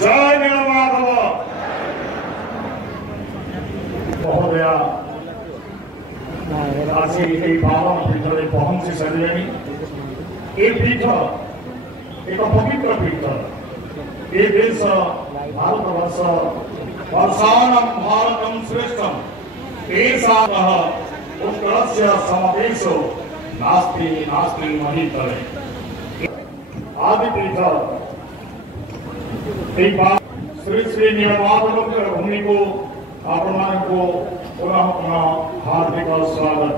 जय नीलमाधव महोदय आज पावन पीठ में पहुंची सारे ये पीठ एक पवित्र पीठ ये देश भारत वर्ष वर्षाणं भारतम श्रेष्ठम तेषाः उत्कलस्य समदेशो नास्ति नास्ति महीतले आदिपीठ श्री श्री नीलमाधव भूमि को आपण को पुनः पुनः हार्दिक स्वागत।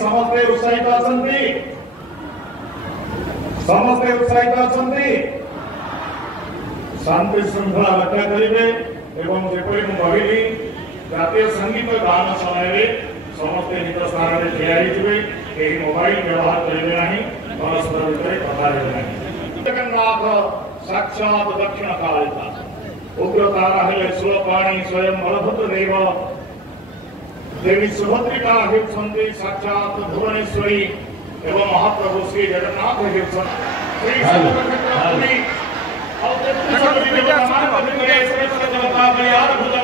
समस्ते उत्साहित अछंती शांति श्रृंखला रक्षा करेंगे एवं जेपरी मु कहली जातीय संगीत गान समय समस्ते निज स्थान में ठिया होइबे मोबाइल व्यवहार करेंगे नहीं परस्पर भितर कथा हेबे नहीं। जगन्नाथ साक्षात दक्षिण कालिका उग्रतारा हेले स्वपाणी स्वयं बलभद्र देव देवी सुभद्रिका हेउछन्ति साक्षात भुवनेश्वरी एवं महाप्रभु श्री जगन्नाथ हेउछन्ति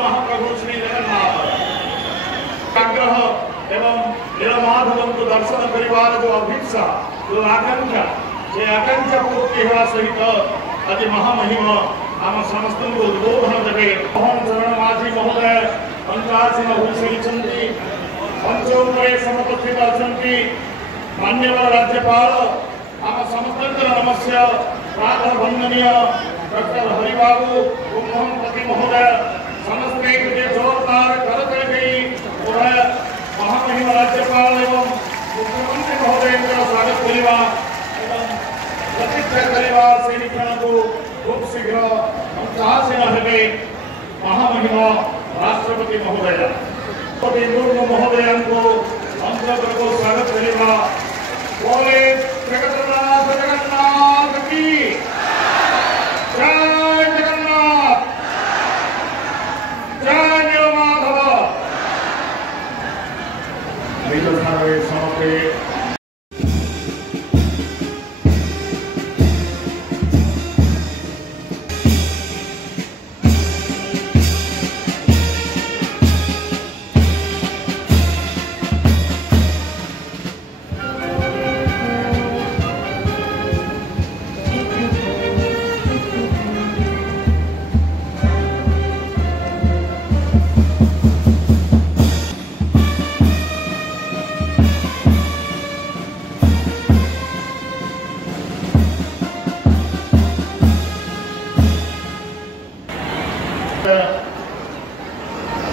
महाप्रभु श्री जगन्नाथ आग्रह एवं नीलमाधव को दर्शन परिवार जो अभिप्सा जो आकांक्षा से आकांक्षा पूर्ति होगा सहित आज महामहिम आम समस्त उद्बोधन देवे मोहन चरण माझी महोदय पंचासीन भूषिंचंती मंच उपरे समपस्थित अछंती मान्यवर राज्यपाल आम समस्त नमस्य प्रातः वंदनीय डॉक्टर हरिबाबू मोहनपति महोदय समस्त जोरदार करते गई महामहिम राज्यपाल एवं मुख्यमंत्री महोदय स्वागत करवा प्रतीक्षा करवा से को खूब शीघ्र पंचासीन हेबे महामहिम राष्ट्रपति महोदय मुर्मू महोदय को मंच को स्वागत करवा बोले जगन्नाथ जगन्नाथ की जय जगन्नाथ जय नीलमाधव समर्पे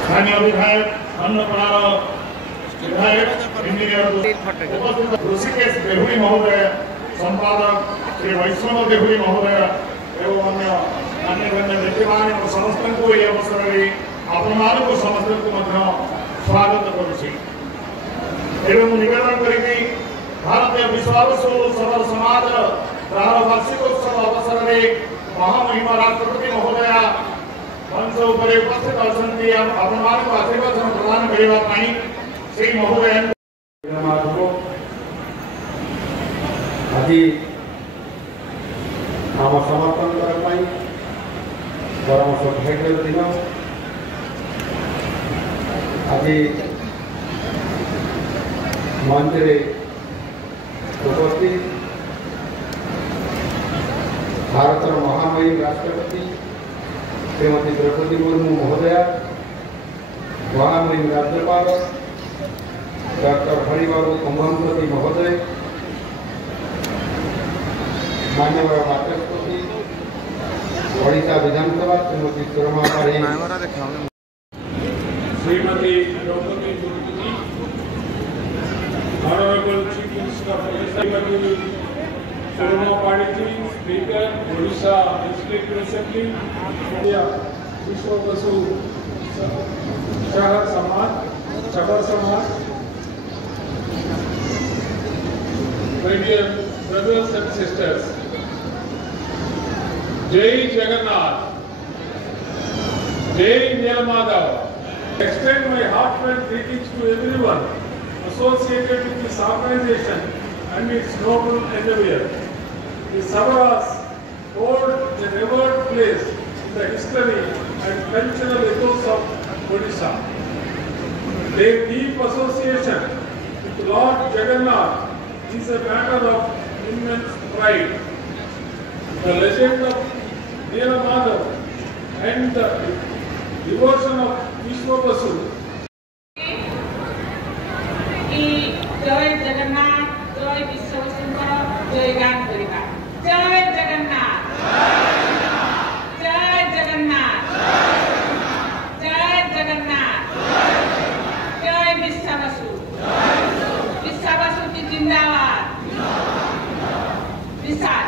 स्थानीय विधायक अन्नपूर्णा विधायक ऋषिकेश देहुरी महोदय संपादक श्री वैष्णव देहुरी महोदय एवं अन्य मान्यगण्य व्यक्तिमान समस्त को यह अवसर में आपण को समस्त को स्वागत करुछि एवं निवेदन करी भारतीय विश्वावसु सबर समाज वार्षिकोत्सव अवसर में महामहिम राष्ट्रपति महोदय मंच उपरे उपस्थित अछंती आपण को आशीर्वाद प्रदान करने श्री महोदय आज आम समर्पण करने परम सौभाग्य दिन आज मंच उपस्थित भारत महामहिम राष्ट्रपति श्रीमती द्रौपदी मुर्मू महोदय महामहिम राज्यपाल डॉक्टर हरिबाबू मोहनपति महोदय मान्यवर वाचस्पति Odisha Vidhan Sabha Shrimati Surama Padhi Shrimati Droupadi Murmu ji honourable chief minister of Shrimati Surama Padhi ji speaker Odisha legislative assembly विश्व बसु शहर समाज चबर समाज my dear brothers and sisters, Jai Jagannath, Jai Neelamadhav. Extend my heartfelt greetings to everyone associated with this organization and its noble endeavor. The Sabaras hold the revered Their deep association with Lord Jagannath is a matter of immense pride. The legend of Neelamadav and the devotion of Vishwabasu. जय जगन्नाथ, जय विश्वसुंदर, जय गान परिवार। जय जगन्नाथ, जय जगन्नाथ, जय जगन्नाथ, जय विश्वबसु, विश्वबसु की जिंदाबाद, विशाल,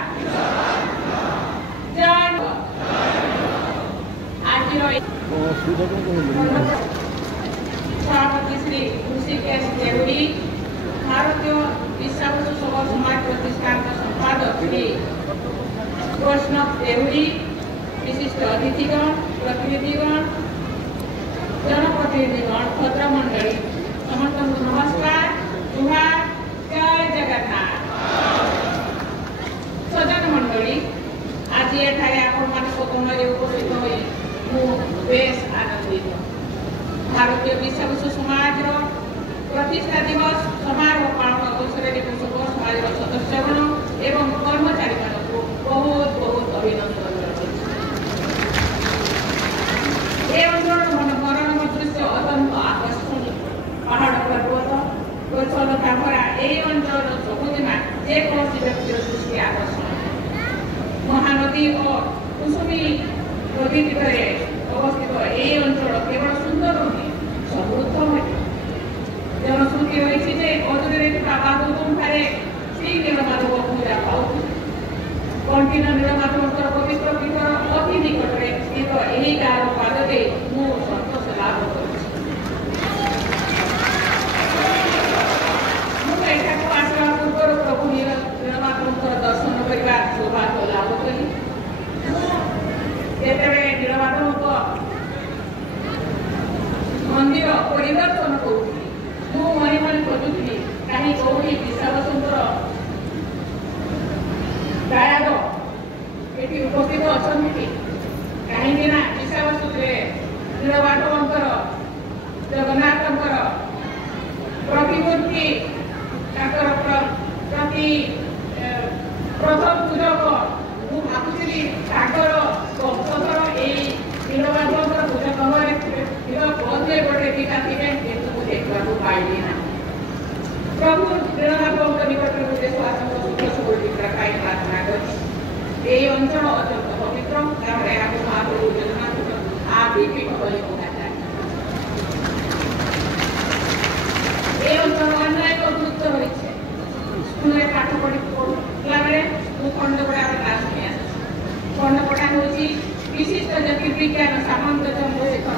जय सभापति श्री ऋषिकेश देवड़ी, भारतीय विश्वबसु सेवा समाज प्रतिष्ठान का संपादक श्री वैष्णव देवड़ी, विशिष्ट अतिथिगण, प्रतिनिधिगण, जनप्रतिनिधिगण, भद्र मंडली समस्त नमस्कार, जुहार, जय जगन्नाथ। सजन मंडली आज एठारे आपमनक गणरे उपस्थित होई मु बेस आनंदित। भारतीय विश्वबसु समाज प्रतिष्ठा दिवस समारोह पालन अवसर में सब समाज सदस्यगण एवं कर्मचारी को बहुत बहुत अभिनंदन मनोरम दृश्य अत्यंत आकर्षणीय। पहाड़ पर्वत गछलता भरा यही अंचल सबुजिमा जेको व्यक्तिर दृष्टि आकर्षण। महानदी और कुसुमी नदी तीरे अवस्थित यही अंचल केवल सुंदर नुहे समृद्ध है। जनश्रुति रही है अदूरे बाबुठारे श्री नीलमाधव पूजा पाऊ कंठीन नीलमाधव पवित्र पीठर अति निकट में स्थित यही गाँव पाद दे मु संतोष लाभ कर आसवा पूर्व प्रभु नीलमाधव दर्शन करने सौभाग्य लाभ करी। नीलमाधव मंदिर परिदर्शन करूँ मणि मणि खोजुली कहीं कौटी विश्वबसुंदर गायक ये उपस्थित अच्छा कहीं विश्वबसु नीलमाधवंकर जगन्नाथंकर प्रतिमूर्ति प्रति प्रथम पूजक मु भावुली वंशधर यही नीलमाधवंकर पूजक हमारे गोटे टीका थे देखा पाइली ना। प्रभु नीलमाधव निकट में मुझे स्वास्थ्य सुख सुगोटी रखाई प्रार्थना कर ये अंचल अत्यंत पवित्र महाप्रभु जगन्नाथ आदि पीठ बोली कहा ये अंचल अन्य एक गुरुत्व रही है। स्कूल में पाठ पढ़ला बेले खंडपड़ा क्लास में खंडपड़ा हूँ विशिष्ट ज्योतिर्विज्ञान सामंत चंद्रशेखर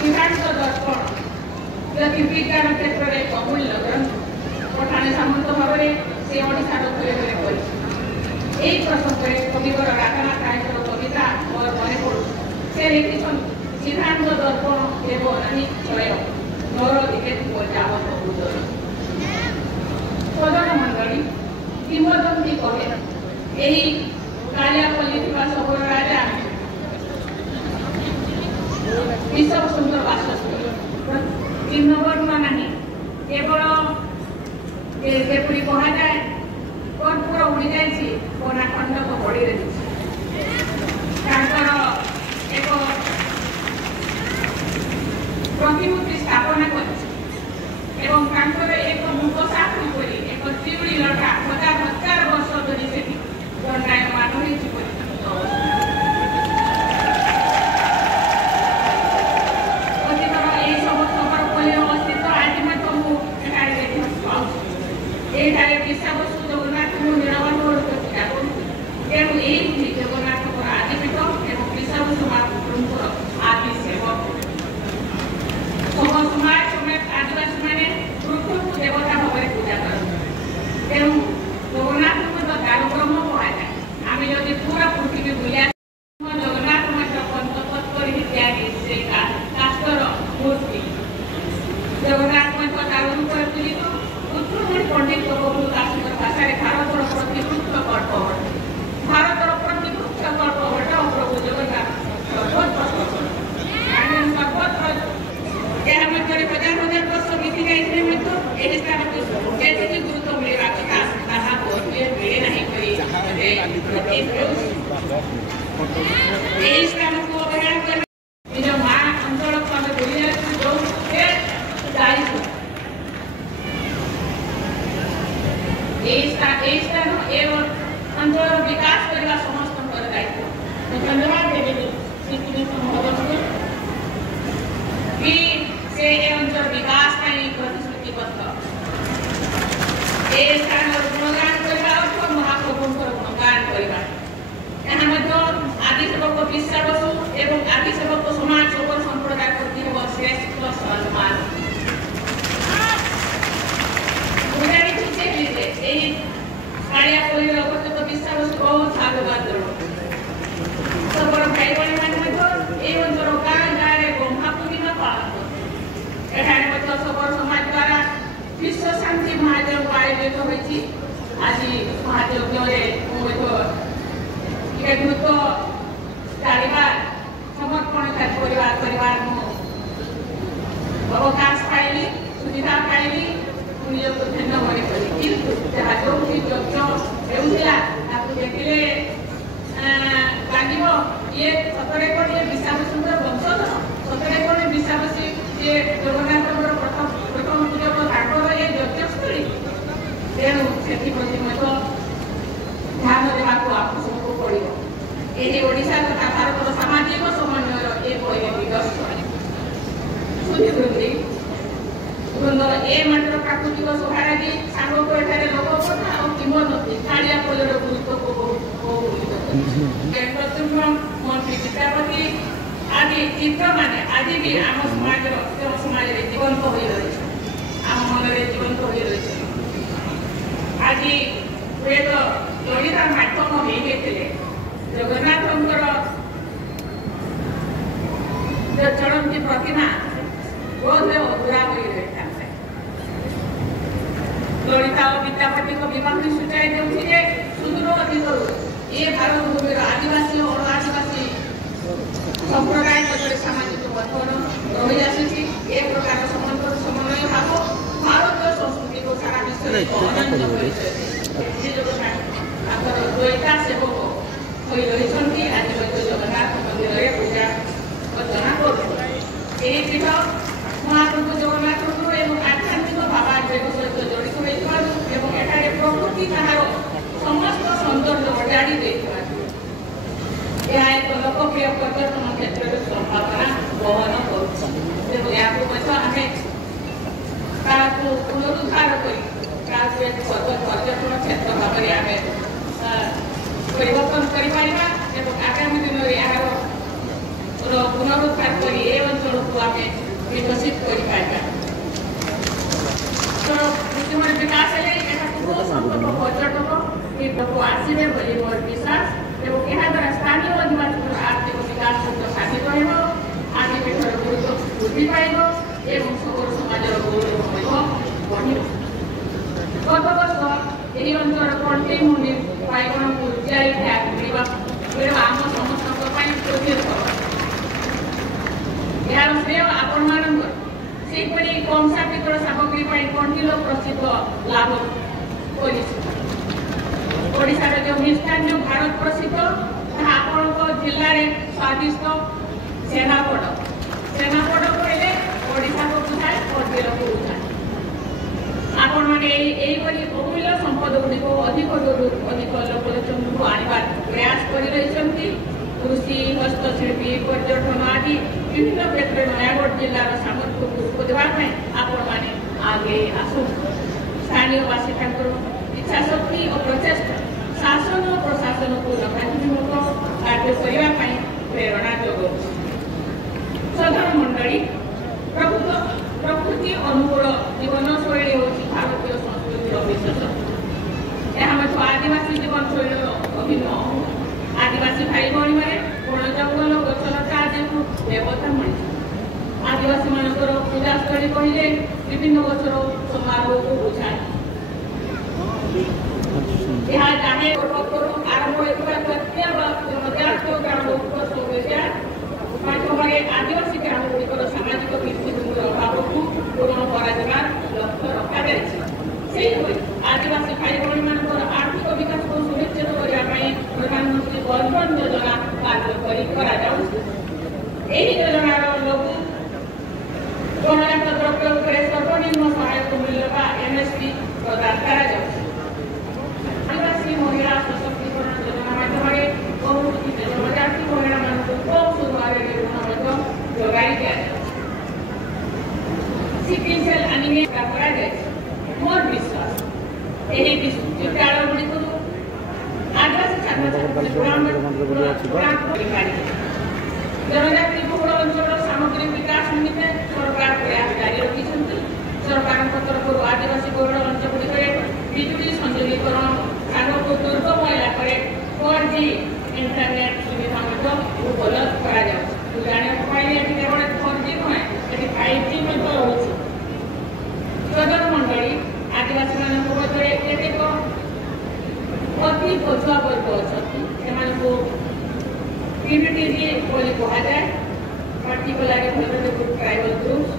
सिद्धांत दर्पण ज्योतिर्विज्ञान क्षेत्र में अमूल्य ग्रंथ पठाणी सामंत भाव में से ओडिशा प्रसंग में कविवर राधानाथ रायकर कविता और मन पड़ू से लिखिछन सिद्धांत दर्पण देव नहीं क्षय नर दिखे जावत उदर। सदन मंडली किंवदंती कहे यही कालियापल्ली सबुर राजा विश्वबसुंदर वासस्थल चिन्ह वर्ण नहीं केवल कह जाए कर्पूर उड़ी जाए कोना खंडक बड़ी रही एक प्रतिमूर्ति स्थापना कर एक मुख साफी कर एक चिड़ी लटा 1000 वर्ष धरी से दंडायमान विश्वबसु जगन्नाथ नीलमाधव पूजा करूँ तेणु यही जगन्नाथ आदिपीठ एवं विश्वबसु महाप्रभुर आदि सेवक सब समाज समेत आदिवासी मैंने पृथ्वी को देवता भाव में पूजा करते तेणु এই স্থানକୁ ଅବହେଳା କରିବା ନିଜ ମା ଅଞ୍ଚଳକୁ ଆମେ ବୁଲି ଯାଉଛୁ ଯୋଉଥିରେ ଦାୟିତ୍ୱ এই স্থান ଏ ଅଞ୍ଚଳର ବିକାଶ କରିବା ସମସ୍ତଙ୍କର ଦାୟିତ୍ୱ। ଧନ୍ୟବାଦ ଦେବି ଶ୍ରୀକୃଷ୍ଣ ମହୋଦୟଙ୍କୁ କି ସେ ଏ ଅଞ୍ଚଳ ବିକାଶ ପାଇଁ ପ୍ରତିଶ୍ରୁତିବଦ୍ଧ। ଏ ସ୍ଥାନର ଗୁଣଗାନ କରିବା ଅର୍ଥ ମହାପ୍ରଭୁଙ୍କର ଗୁଣଗାନ କରିବା। ଏହା ମଧ୍ୟ ଆଦି ସେବକ ବିଶ୍ଵ ବସୁ ଏବଂ ଆଦି ସେବକ ସମାଜ ଯୁବ ସମ୍ପ୍ରଦାୟ ପ୍ରତି ହେବ ଶ୍ରେଷ୍ଠ ସମ୍ମାନ। ଏହି କାଳିଆ ପଲ୍ଲୀର ଉପସ୍ଥିତ ବିଶ୍ଵ ବସୁ ବହୁତ ଭାଗବାନ ସବର ଭାଇ ଭଉଣୀମାନେ ମଧ୍ୟ ଏହି ଅଞ୍ଚଳ ଗାଁ ଗାଁରେ ବ୍ରହ୍ମା ପୂର୍ଣ୍ଣିମା ପାଳନ କରନ୍ତି। ଏଠାରେ ମଧ୍ୟ ସବର ସମାଜ ଦ୍ୱାରା ବିଶ୍ୱ ଶାନ୍ତି ମହାଯଜ୍ଞ ଆୟୋଜିତ ହୋଇଛି। ଆଜି ମହାଯଜ୍ଞରେ ନେତୃତ୍ୱ ଜାଣିବା ସମର୍ପଣ କରିବା ମୁଁ ଅବକାଶ ପାଇଲି, ସୁବିଧା ପାଇଲି, ନିଜକୁ ଧନ୍ୟ ମନେ କଲି। କିନ୍ତୁ ଯାହା ଯୋଉଠି ଯଜ୍ଞ ହେଉଥିଲା ତାକୁ ଦେଖିଲେ ଲାଗିବ ଇଏ ସତରେ କ'ଣ ଇଏ ବିଶାବସୀଙ୍କର ବଂଶଧର, ସତରେ କ'ଣ ବିଶାବସୀ ଯେ ଜଗନ୍ନାଥଙ୍କର ପ୍ରଥମ ପୂଜକ ତାଙ୍କର ଏ ଯଜ୍ଞସ୍ଥଳୀ। ତେଣୁ ସେଥିପ୍ରତି ମଧ୍ୟ ଧ୍ୟାନ ଦେବାକୁ ଆବଶ୍ୟକ ପଡ଼ିବ। ଏହି ଓଡ଼ିଶା ତଥା ଭାରତର ସାମାଜିକ ସମନ୍ୱୟର ଏ ନିଦର୍ଶନ ସୁନ୍ଦର ଏ ମାଟିର ପ୍ରାକୃତିକ ଶୋଭା ଲାଗି ସାଙ୍ଗକୁ ଏଠାରେ ଲୋକକଥା ଆଉ କିମ୍ବଦନ୍ତୀ କାଳିଆ ପଲ୍ଲୀର ଗୁରୁତ୍ୱକୁ ମନ୍ତ୍ରୀ ବିଦ୍ୟାପତି ଆଦି ଚିତ୍ରମାନେ ଆଜି ବି ଆମ ସମାଜରେ ଜୀବନ୍ତ ହୋଇ ରହିଛି, ଆମ ମନରେ ଜୀବନ୍ତ ହୋଇ ରହିଛି। ଆଜି ହୁଏତ ଲଳିତା ମାଧ୍ୟମ ହେଇଯାଇଥିଲେ ଜଗନ୍ନାଥଙ୍କର ଚଳନ୍ତି ପ୍ରତିମା ବୋଧେ ଅଧୁରା ହୋଇ ରହିଥାନ୍ତେ। ଲଳିତା ଓ ବିଦ୍ୟାପତିଙ୍କ ବିବାହକୁ ସୂଚାଇ ଦେଉଛି ଯେ ସୁଦୂର ଅତୀତରୁ ଏ ଭାରତ ଭୂମିର ଆଦିବାସୀ ଓ ଅଣଆଦିବାସୀ ସମ୍ପ୍ରଦାୟ ମଧ୍ୟରେ ସାମାଜିକ ବନ୍ଧନ ରହିଆସୁଛି। ଏ ପ୍ରକାର ସମନ୍ୱୟ ଭାବ ଭାରତୀୟ ସଂସ୍କୃତିକୁ ସାରା ବିଶ୍ୱରେ ଅନନ୍ୟ ତାଙ୍କର ଦ୍ୱୈତା ସେବକ ହୋଇ ରହିଛନ୍ତି। ଆଜି ମଧ୍ୟ ଜଗନ୍ନାଥ ମନ୍ଦିରରେ ପୂଜା ଅର୍ଚ୍ଚନା କରୁଛନ୍ତି। ଏହି ପୀଠ ମହାପ୍ରଭୁ ଜଗନ୍ନାଥଙ୍କୁ ଏବଂ ଆଧ୍ୟାତ୍ମିକ ଭାବାବେଗ ସହିତ ଜଡ଼ିତ ହୋଇଥିବାରୁ ଏବଂ ଏଠାରେ ପ୍ରକୃତି ତାହାର ସମସ୍ତ ସୌନ୍ଦର୍ଯ୍ୟ ଅଜାଡ଼ି ଦେଇଥିବାରୁ ଏହା ଏକ ଲୋକପ୍ରିୟ ପର୍ଯ୍ୟଟନ କ୍ଷେତ୍ରରେ ସମ୍ଭାବନା ବହନ କରୁଛି। ତେଣୁ ଏହାକୁ ମଧ୍ୟ ଆମେ ତାହାକୁ ପୁନରୁଦ୍ଧାର କରି ତାହାକୁ ଏକ ପର୍ଯ୍ୟଟନ କ୍ଷେତ୍ର ଭାବରେ ଆମେ ପରିବର୍ତ୍ତନ କରିପାରିବା ଏବଂ ଆଗାମୀ ଦିନରେ ଏହାର ପୁନରୁଦ୍ଧାର କରି ଏ ଅଞ୍ଚଳକୁ ଆମେ ବିକଶିତ କରିପାରିବା। କୃଷିମୟ ବିକାଶ ହେଲେ ଏଠାକୁ ବହୁ ସଂଖ୍ୟକ ପର୍ଯ୍ୟଟକ ଆସିବେ ବୋଲି ମୋର ବିଶ୍ୱାସ ଏବଂ ଏହାଦ୍ୱାରା ସ୍ଥାନୀୟ ଅଧିବାସୀଙ୍କର ଆର୍ଥିକ ବିକାଶ ମଧ୍ୟ ସାଧିତ ହେବ, ଆଦିପୀଠର ଗୁରୁତ୍ୱ ବୃଦ୍ଧି ପାଇବ ଏବଂ ସବର ସମାଜର ଗୌରବ ମଧ୍ୟ ବଢ଼ିବ। ଗତ ବର୍ଷ ଏହି ଅଞ୍ଚଳର କଣ୍ଟେଇ ମୁଣ୍ଡି ବାଇଗଣକୁ ତିଆରି ମିଳିବା ଆମ ସମସ୍ତଙ୍କ ପାଇଁ ଖୁସିର ଖବର। ଏହାର ଶ୍ରେୟ ଆପଣମାନଙ୍କର। ସେହିପରି କଂସା ପିତଳ ସାମଗ୍ରୀ ପାଇଁ କଣ୍ଟିଲୋ ପ୍ରସିଦ୍ଧ ଲାଭ କରିଛି। ଓଡ଼ିଶାର ଯେଉଁ ମିଷ୍ଟାନ୍ନ ଭାରତ ପ୍ରସିଦ୍ଧ ତାହା ଆପଣଙ୍କ ଜିଲ୍ଲାରେ ସ୍ୱାଦିଷ୍ଟ ଛେନାପୋଡ଼ କହିଲେ ଓଡ଼ିଶାକୁ ବୁଝାଏ, କଣ୍ଟିଲୋକୁ ବୁଝାଏ। ଆପଣମାନେ ଏହିପରି ଅମୂଲ୍ୟ ସମ୍ପଦ ଗୁଡ଼ିକୁ ଅଧିକରୁ ଅଧିକ ଲୋକଲୋଚନକୁ ଆଣିବାର ପ୍ରୟାସ କରି ରହିଛନ୍ତି। କୃଷି, ହସ୍ତଶିଳ୍ପୀ, ପର୍ଯ୍ୟଟନ ଆଦି ବିଭିନ୍ନ କ୍ଷେତ୍ରରେ ନୟାଗଡ଼ ଜିଲ୍ଲାର ସାମର୍ଥ୍ୟକୁ ରୂପ ଦେବା ପାଇଁ ଆପଣମାନେ ଆଗେଇ ଆସନ୍ତୁ। ସ୍ଥାନୀୟ ବାସିନ୍ଦାଙ୍କର ଇଚ୍ଛାଶକ୍ତି ଓ ପ୍ରଚେଷ୍ଟା ଶାସନ ଓ ପ୍ରଶାସନକୁ ଲଗାଭିମୁଖ କାର୍ଯ୍ୟ କରିବା ପାଇଁ ପ୍ରେରଣା ଯୋଗାଉଛି। ସାଧାରଣ ମଣ୍ଡଳୀ, ପ୍ରକୃତି ଅନୁକୂଳ ଜୀବନଶୈଳୀ ହେଉଛି ଭାରତୀୟ ସଂସ୍କୃତିର ବିଶେଷ। ଏହା ମଧ୍ୟ ଆଦିବାସୀ ଜୀବନଶୈଳୀର ଅଭିନ୍ନ ଅଙ୍ଗ। ଆଦିବାସୀ ଭାଇ ଭଉଣୀମାନେ ବଣ ଜଙ୍ଗଲ ଗଛଲତା ଆଦିକୁ ଦେବତା ମାନିଛନ୍ତି। ଆଦିବାସୀମାନଙ୍କର ପୂଜାସ୍ଥଳୀ କହିଲେ ବିଭିନ୍ନ ଗଛର ସମାରୋହକୁ ବୁଝାଏ। ଏହା ଜାଣେ ପୂର୍ବରୁ ଆରମ୍ଭ ହୋଇଥିବା ତୃତୀୟ ଗ୍ରାମ ଉତ୍କର୍ଷ ମାଧ୍ୟମରେ ଆଦିବାସୀ ଗ୍ରାମଗୁଡ଼ିକର ସାମାଜିକ ଭିତ୍ତିଭୂମିର ଅଭାବକୁ ପୂରଣ କରାଯିବାର ଲକ୍ଷ୍ୟ ରଖାଯାଇଛି। ସେହିପରି ଆଦିବାସୀ ଭାଇ ଭଉଣୀମାନଙ୍କର ଆର୍ଥିକ ବିକାଶକୁ ସୁନିଶ୍ଚିତ କରିବା ପାଇଁ ପ୍ରଧାନମନ୍ତ୍ରୀ जनजाति बहुल अंचल सामग्रिक विकास निमित्ते सरकार प्रयास जारी रखिछन्ति। सरकारଙ୍କ ତରଫରୁ आदिवासी बहुल ଅଞ୍ଚଳଗୁଡ଼ିକରେ ବିଜୁଳି ସଂଯୋଗୀକରଣ ଆଗକୁ ଦୁର୍ଗମ ଇଲାକାରେ 4G ଇଣ୍ଟରନେଟ୍ ସୁବିଧା ମଧ୍ୟ ଉପଲବ୍ଧ କରାଯାଉଛି। ଜାଣିବାକୁ ପାଇଲେ ଏଠି କେବଳ 4G ନୁହେଁ, ଏଠି 5G ମଧ୍ୟ ରହୁଛି। ସଦର ମଣ୍ଡଳୀ ଆଦିବାସୀମାନଙ୍କ ମଧ୍ୟରେ କେତେକ ଅତି ପଛୁଆ ବର୍ଗ ଅଛନ୍ତି, ସେମାନଙ୍କୁ PBTG ବୋଲି କୁହାଯାଏ, particularly vulnerable tribal groups।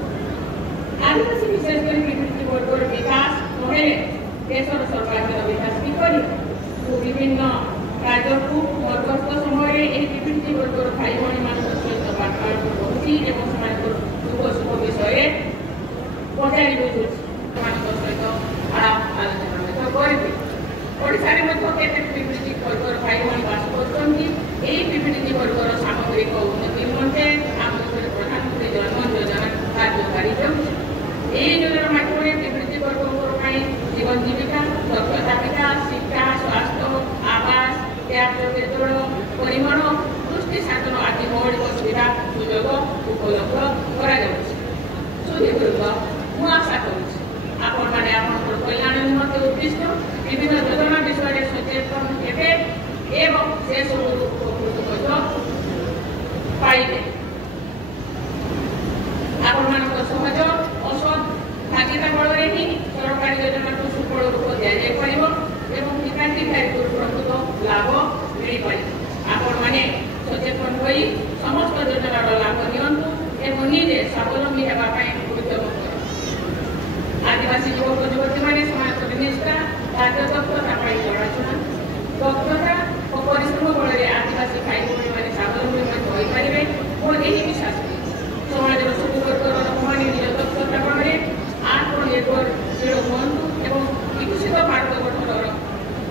आदिवासी विशेष कर PBTG वर्गर विकास नहेले देशर सर्वांगीन विकास किपरि विभिन्न राज्य को मध्यस्थ समय PBTG वर्गर भाई भाई मान सहित बार्तालाप होती दुख सुख विषय पचारि बुझुछि सहित आलाप आलोचना करेंगे। ओडिशारे PBTG वर्गर भाई भाई बास करछन्ति। PBTG वर्गर सामग्रिक उन्नति निमंते आम देशरे प्रधानमंत्री जनधन योजना कार्यकारी हेउछि। योजना माध्यम PBTG वर्ग जीवन जीविका दक्षता विकास शिक्षा स्वास्थ्य आवास ट्याप वितरण परिवहन दृष्टि शासन आदि मौलिक सुविधा सुजोग उपलब्ध करावृंद मु आशा करुच्ची आपण मैंने कल्याण निमंते उद्दिष्ट विभिन्न योजना विषय सचेतन हेबे एवं से सब उपकृत पाइबे। आपण सहयोग असद भागीदार बल ही सरकारी योजना को सुफल रूप दि जापर हिताधिकारी प्रकृत लाभ मिल पार। आपण मैंने सचेतन हो समस्त योजनार लाभ नियंतु एवं निजे स्वावलम्बी होगापी उद्यम कर। आदिवासी युवक युवती मैंने समाज निष्ठा कार्य दक्षता जनाशुना दक्षता और परिश्रम बल आदिवासी भाई भाई मैंने स्वावलम्बी होपारे और यही विश्वास समाज सब वर्गर लोक निज दक्षता बल आत्मनिर्भरशील हूँ और विकसित भारत गठन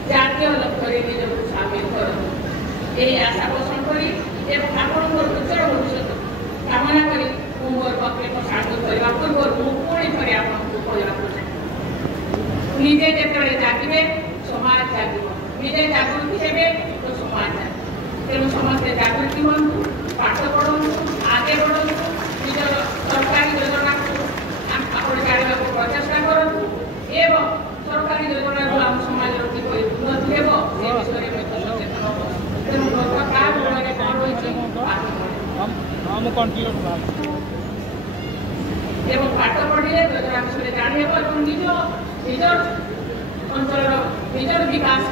जातीय लक्ष्य निजक सामिल करूँ। यही आशा पोषण करी आपण उज्जवल भविष्य कामना करी मोर वक्तव्य साधु करने पूर्व पुणी थे आपको कहवाक चाहे निजे जिते जागे समाज जाग निजे जागृति हे तो समाज जाग तेणु समस्ते जागृति हूँ पाठ पढ़ु आगे बढ़ु निजर सरकारी योजना को जाना प्रचेषा करूँ एवं सरकारी योजना जो आम समाज किपरि उन्नति हे विषय में सचेतन हो। तेणु सरकार कौन एवं पाठ पढ़े योजना विषय जानी निज निजर अंचल निजर विकास